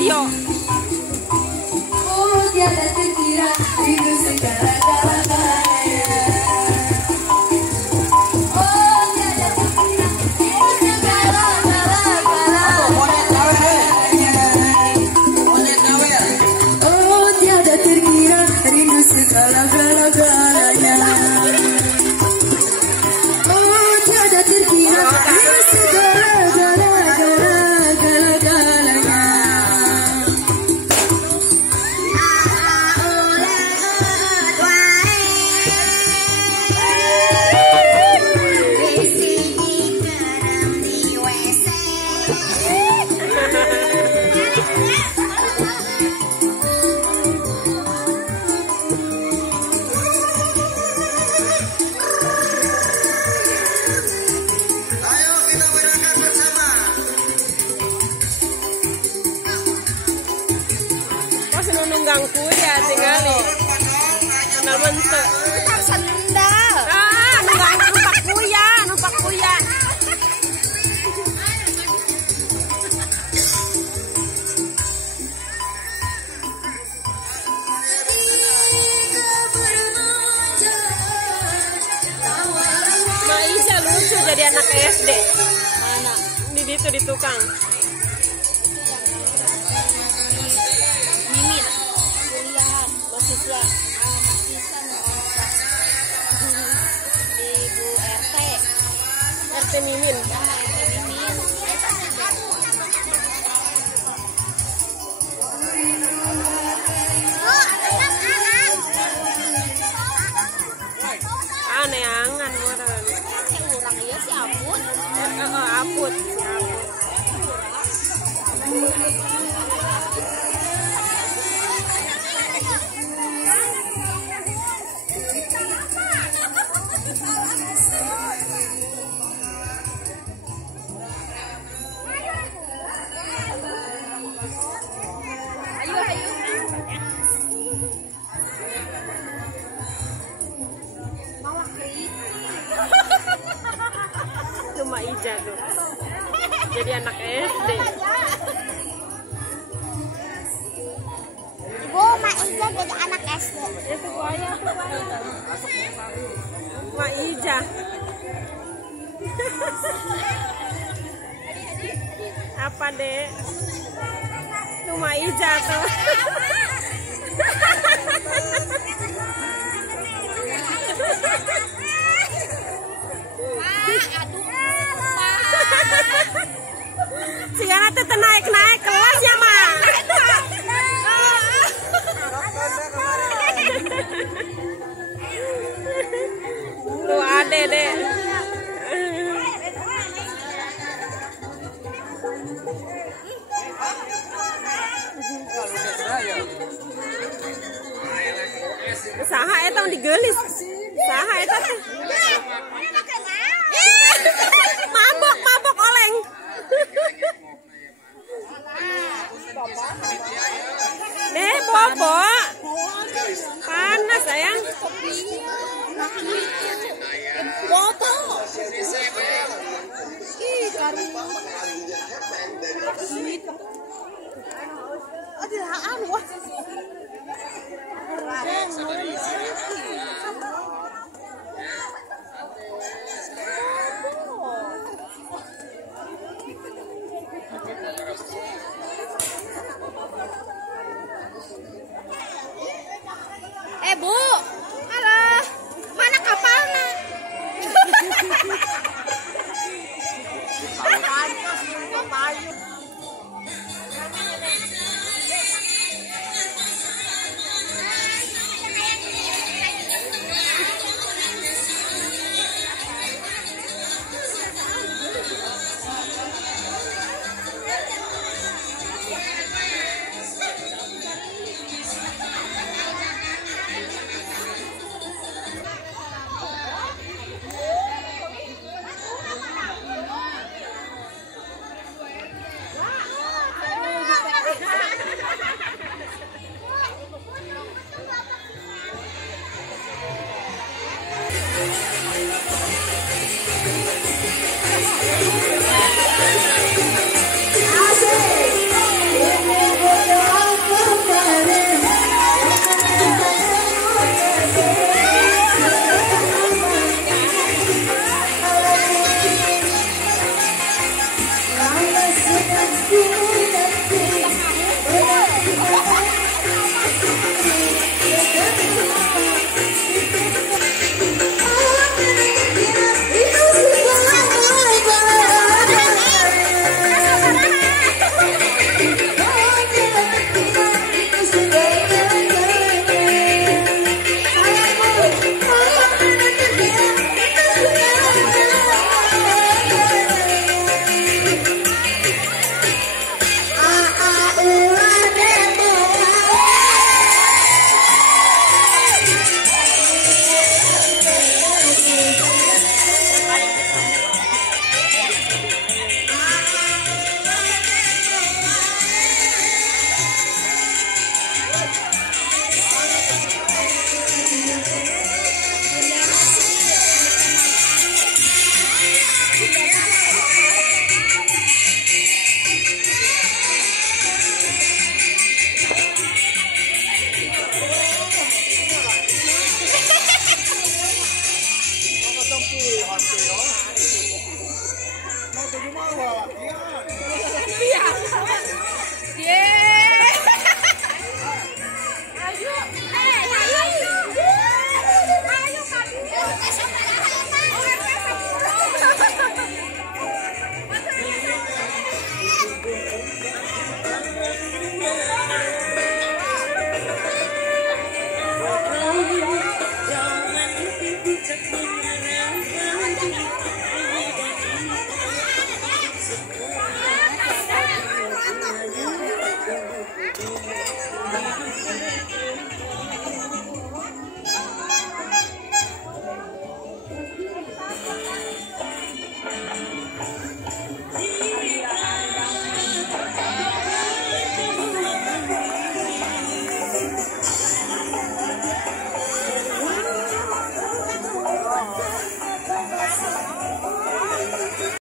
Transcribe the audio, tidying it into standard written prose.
video. Oh, tiada terkira rindu segala-galanya. Oh, tiada terkira rindu segala-galanya. Oh, tiada terkira rindu segala-galanya. Oh, tiada terkira rindu segala-galanya. Nunggang kuya tinggali kenal mentek Tak sendal. nunggang numpak kuya Mak Ica lucu jadi anak SD. Mana? Di tukang. Mahasiswa Ibu RT Mimin. Aneh angan orang. Orang iya si Aput. Aput. Cuma Ija tuh jadi anak SD. Ibu Mak Ija jadi anak SD. Itu buaya tuh Mak Ija. Apa dek? Tuh Mak Ija tuh. Sekarang tuh naik kelas ya mak. Tuh ade deh. Saha eta digelis. Saha eta teh. Mabok oleng. Deh bobo. Panas sayang. Bobo. Ada anu.